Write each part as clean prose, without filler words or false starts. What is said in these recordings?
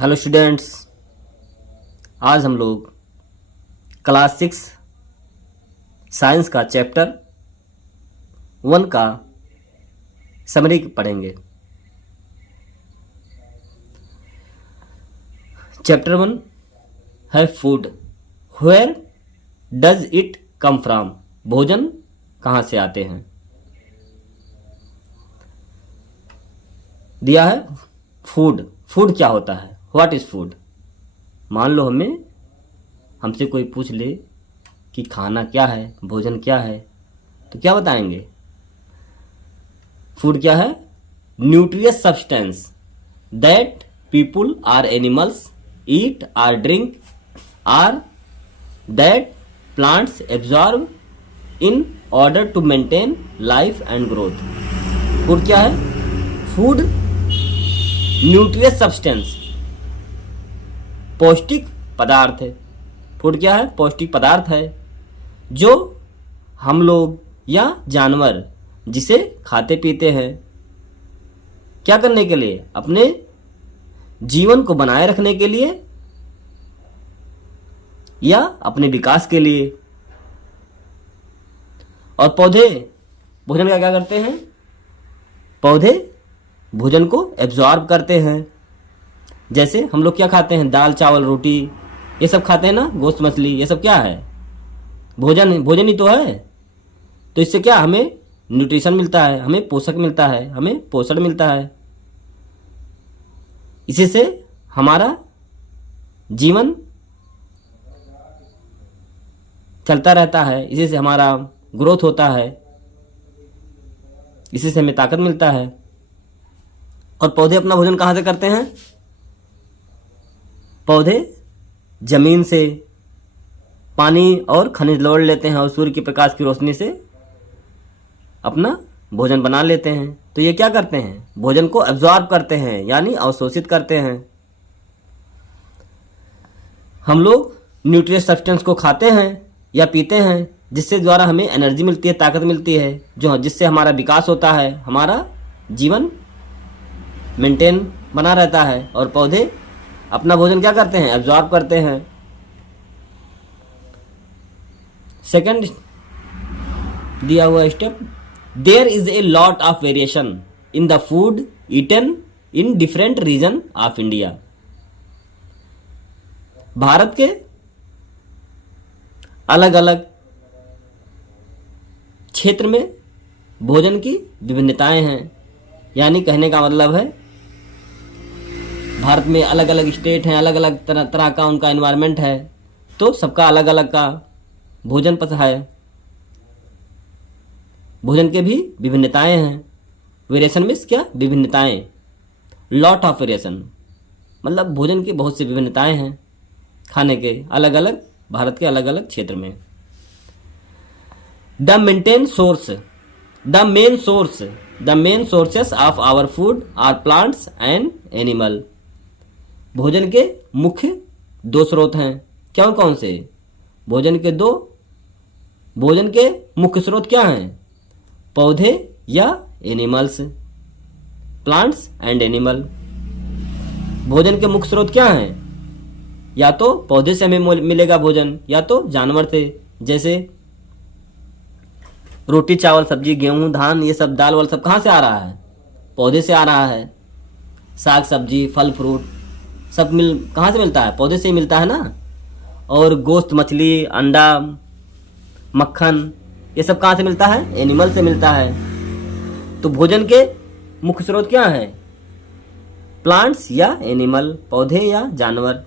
Hello students, आज हम लोग क्लास 6 साइंस का चैप्टर 1 का समरी पढ़ेंगे। चैप्टर 1 है food. Where does it come from? भोजन कहाँ से आते हैं। दिया है फूड। फूड क्या होता है? What is food? मान लो हमसे कोई पूछ ले कि खाना क्या है, भोजन क्या है, तो क्या बताएंगे? फूड क्या है? Nutritious substance that people or animals eat or drink or that plants absorb in order to maintain life and growth. Food क्या है? फूड न्यूट्रियस सब्सटेंस, पौष्टिक पदार्थ है। फूड क्या है? पौष्टिक पदार्थ है जो हम लोग या जानवर जिसे खाते पीते हैं। क्या करने के लिए? अपने जीवन को बनाए रखने के लिए या अपने विकास के लिए। और पौधे भोजन का क्या करते हैं? पौधे भोजन को एब्जॉर्ब करते हैं। जैसे हम लोग क्या खाते हैं? दाल चावल रोटी ये सब खाते हैं ना, गोश्त मछली, ये सब क्या है? भोजन ही तो है। तो इससे क्या हमें न्यूट्रिशन मिलता है, हमें पोषक मिलता है, हमें पोषण मिलता है। इसी से हमारा जीवन चलता रहता है, इसी से हमारा ग्रोथ होता है, इसी से हमें ताकत मिलता है। और पौधे अपना भोजन कहाँ से करते हैं? पौधे जमीन से पानी और खनिज लौट लेते हैं और सूर्य के प्रकाश की रोशनी से अपना भोजन बना लेते हैं। तो ये क्या करते हैं? भोजन को एब्जॉर्ब करते हैं, यानी अवशोषित करते हैं। हम लोग न्यूट्रिएंट सब्सटेंस को खाते हैं या पीते हैं, जिससे द्वारा हमें एनर्जी मिलती है, ताकत मिलती है, जिससे हमारा विकास होता है, हमारा जीवन मेंटेन बना रहता है। और पौधे अपना भोजन क्या करते हैं? एब्जॉर्ब करते हैं। सेकंड दिया हुआ step, there is a lot of variation in the food eaten in different region of India. Bharat के अलग अलग क्षेत्र में भोजन की विभिन्नताएं हैं। यानी कहने का मतलब है भारत में अलग अलग स्टेट हैं, अलग अलग तरह का उनका एनवायरनमेंट है, तो सबका अलग अलग का भोजन पसंद है। भोजन के भी विभिन्नताएं हैं। वेरिएशन मीन्स क्या? विभिन्नताएं। लॉट ऑफ वेरिएशन मतलब भोजन की बहुत सी विभिन्नताएं हैं खाने के, अलग अलग भारत के अलग अलग क्षेत्र में। The main sources of our food are plants and animal. भोजन के मुख्य दो स्रोत हैं। कौन कौन से? भोजन के मुख्य स्रोत क्या हैं? पौधे या एनिमल्स। Plants and animal. भोजन के मुख्य स्रोत क्या हैं? या तो पौधे से हमें मिलेगा भोजन, या तो जानवर से। जैसे रोटी चावल सब्जी गेहूं धान ये सब दाल वाल सब कहाँ से आ रहा है? पौधे से आ रहा है। साग सब्जी फल फ्रूट सब कहाँ से मिलता है? पौधे से ही मिलता है ना। और गोश्त मछली अंडा मक्खन ये सब कहाँ से मिलता है? एनिमल से मिलता है। तो भोजन के मुख्य स्रोत क्या है? प्लांट्स या एनिमल, पौधे या जानवर।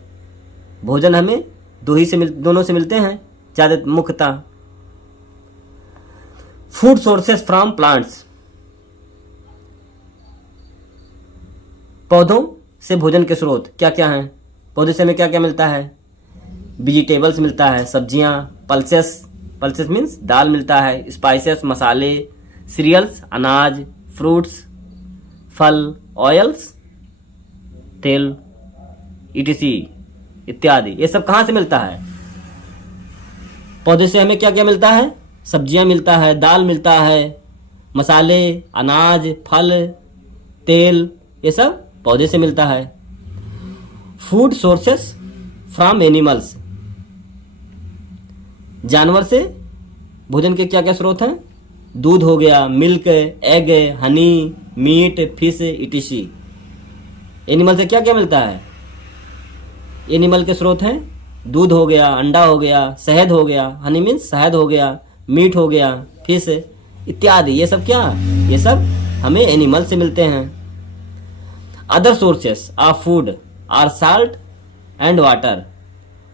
भोजन हमें दोनों से मिलते हैं ज़्यादा मुख्यतः। Food sources from plants. पौधों से भोजन के स्रोत क्या क्या हैं? पौधे से हमें क्या क्या मिलता है? वेजिटेबल्स मिलता है, सब्जियां, पल्सेस मीन्स दाल मिलता है, स्पाइसेस मसाले, सीरियल्स अनाज, फ्रूट्स फल, ऑयल्स तेल etc इत्यादि। ये सब कहाँ से मिलता है? पौधे से हमें क्या क्या मिलता है? सब्जियां मिलता है, दाल मिलता है, मसाले, अनाज, फल, तेल, ये सब पौधे से मिलता है। फूड सोर्सेस फ्रॉम एनिमल्स, जानवर से भोजन के क्या क्या स्रोत हैं? दूध हो गया, milk, egg, honey, meat, fish, इटिशी। एनिमल से क्या क्या मिलता है? एनिमल के स्रोत हैं दूध हो गया, अंडा हो गया, शहद हो गया, हनी मीन्स शहद हो गया, मीट हो गया, फिश इत्यादि। ये सब क्या? ये सब हमें एनिमल से मिलते हैं। Other sources of food are salt and water,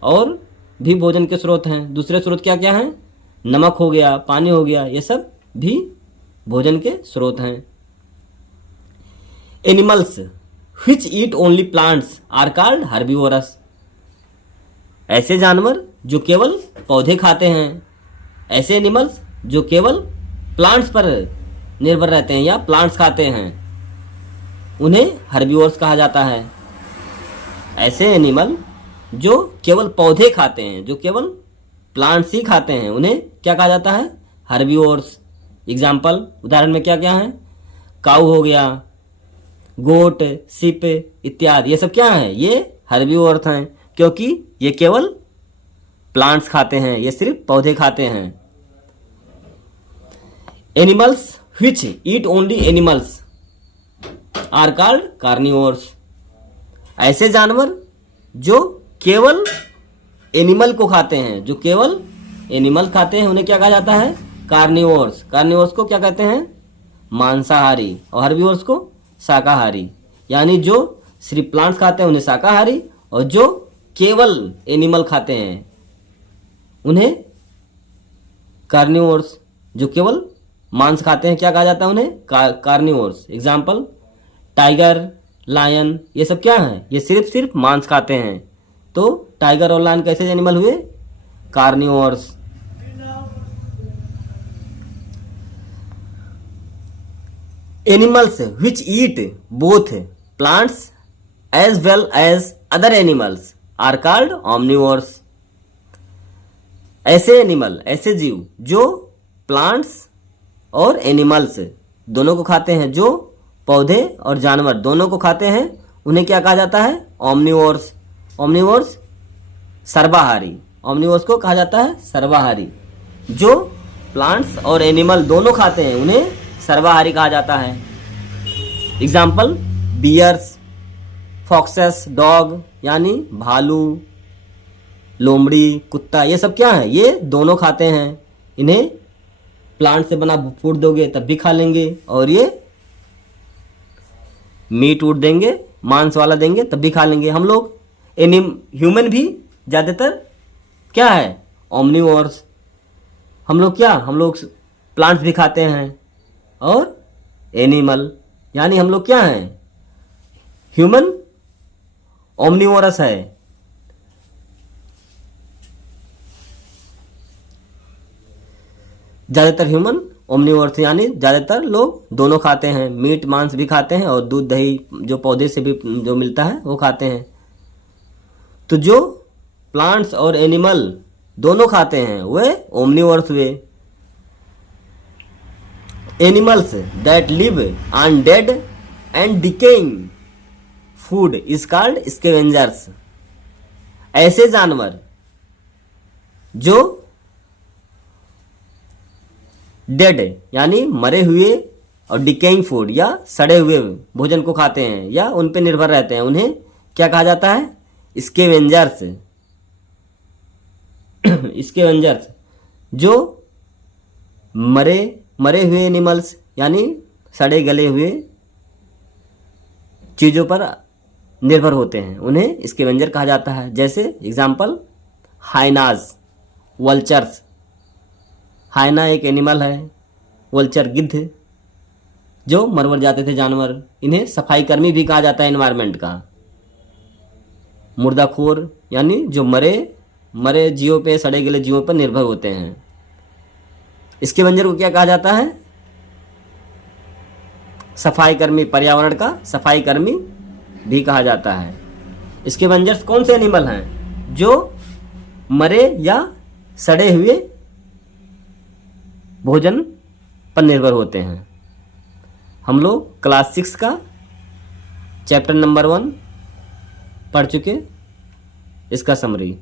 और भी भोजन के स्रोत हैं। दूसरे स्रोत क्या क्या हैं? नमक हो गया, पानी हो गया, ये सब भी भोजन के स्रोत हैं। Animals which eat only plants are called herbivores, ऐसे जानवर जो केवल पौधे खाते हैं, ऐसे एनिमल्स जो केवल प्लांट्स पर निर्भर रहते हैं या प्लांट्स खाते हैं, उन्हें हर्बीवोरस कहा जाता है। ऐसे एनिमल जो केवल पौधे खाते हैं, जो केवल प्लांट्स ही खाते हैं, उन्हें क्या कहा जाता है? हर्बीवोरस। एग्जाम्पल, उदाहरण में क्या क्या है? काऊ हो गया, गोट, सिप इत्यादि, ये सब क्या है? ये हर्बीवोरस हैं, क्योंकि ये केवल प्लांट्स खाते हैं, ये सिर्फ पौधे खाते हैं। Animals which eat only animals are called carnivores, ऐसे जानवर जो केवल एनिमल को खाते हैं, जो केवल एनिमल खाते हैं, उन्हें क्या कहा जाता है? कार्निवोर्स। कार्निवोर्स को क्या कहते हैं? मांसाहारी, और हर्बीवोर्स को शाकाहारी। यानी जो सिर्फ प्लांट्स खाते हैं उन्हें शाकाहारी, और जो केवल एनिमल खाते हैं उन्हें कार्निवोर्स। जो केवल मांस खाते हैं क्या कहा जाता है? उन्हें कार्निवोर्स। एग्जाम्पल, टाइगर, लायन, ये सब क्या है? ये सिर्फ मांस खाते हैं। तो टाइगर और लायन कैसे एनिमल हुए? Carnivores. Animals which eat both plants as well as other animals are called omnivores, ऐसे एनिमल, ऐसे जीव जो प्लांट्स और एनिमल्स दोनों को खाते हैं, जो पौधे और जानवर दोनों को खाते हैं, उन्हें क्या कहा जाता है? ऑमनिवोर्स। ऑमनिवोर्स सर्वाहारी, ऑमनिवोर्स को कहा जाता है सर्वाहारी। जो प्लांट्स और एनिमल दोनों खाते हैं उन्हें सर्वाहारी कहा जाता है। एग्जाम्पल, बियर्स, फॉक्सेस, डॉग, यानी भालू, लोमड़ी, कुत्ता, ये सब क्या है? ये दोनों खाते हैं। इन्हें प्लांट से बना फूड दोगे तब भी खा लेंगे, और ये मीट वूड देंगे, मांस वाला देंगे तब भी खा लेंगे। हम लोग ह्यूमन भी ज़्यादातर क्या है? ओमनिवोर्स। हम लोग क्या? हम लोग प्लांट्स भी खाते हैं और एनिमल, यानी हम लोग क्या हैं? ह्यूमन ओमनिवोरस है। ज़्यादातर ह्यूमन ओमनिवोरस, यानी ज़्यादातर लोग दोनों खाते हैं, मीट मांस भी खाते हैं और दूध दही जो पौधे से भी जो मिलता है वो खाते हैं। तो जो प्लांट्स और एनिमल दोनों खाते हैं वे ओमनिवोरस हुए। Animals that live on dead and decaying food is called scavengers, ऐसे जानवर जो डेड यानी मरे हुए और डिकेइंग फूड या सड़े हुए भोजन को खाते हैं या उन पे निर्भर रहते हैं, उन्हें क्या कहा जाता है? स्कैवेंजर्स। स्कैवेंजर्स जो मरे हुए एनिमल्स यानी सड़े गले हुए चीज़ों पर निर्भर होते हैं, उन्हें स्कैवेंजर कहा जाता है। जैसे एग्जाम्पल, हाइनाज, वल्चर्स। हाइना एक एनिमल है, वल्चर गिद्ध जो मर जाते थे जानवर, इन्हें सफाई कर्मी भी कहा जाता है एनवायरनमेंट का। मुर्दाखोर यानी जो मरे जीवों पे, सड़े गले जीवों पर निर्भर होते हैं। स्कैवेंजर को क्या कहा जाता है? सफाई कर्मी, पर्यावरण का सफाई कर्मी भी कहा जाता है। स्कैवेंजर्स कौन से एनिमल हैं? जो मरे या सड़े हुए भोजन पर निर्भर होते हैं। हम लोग क्लास 6 का चैप्टर नंबर 1 पढ़ चुके, इसका समरी।